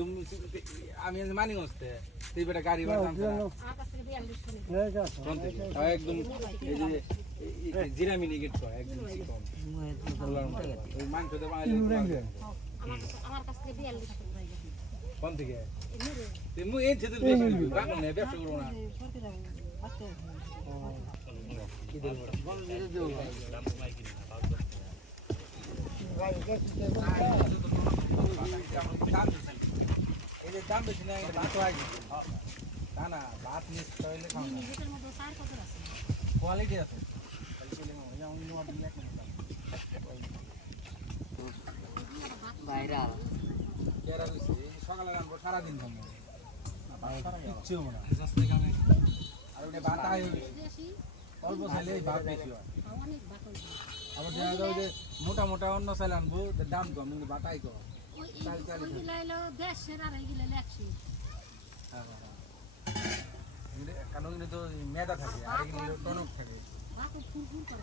একদম আমি মানি গস্তে তুই বেটা গাড়ি ভাড়া থেকে? তাও একদম এই যে জিরামি নিগেট কয় একদম। ওই মাংস আমার কাছ থেকে ভাই কোন থেকে? মু এই বেশি দিবি ব্যবসা করব না। দাম বেশি না ভাত হয় না না ভাত মিস করলে কোয়ালিটি আছে ভাইরাল সকালে রাখব সারাদিন খাব কিচ্ছু হব না আর ওটা ভাত আয় অল্প চাইলে ভাত বেশি হয় আবার দেখা যাবে যে মোটা মোটা অন্য চাইলে আনব দাম কম কিন্তু বাটাই কম কারণ মেদা থাকে আর এগুলো টনক থাকে ফুল ফুল করে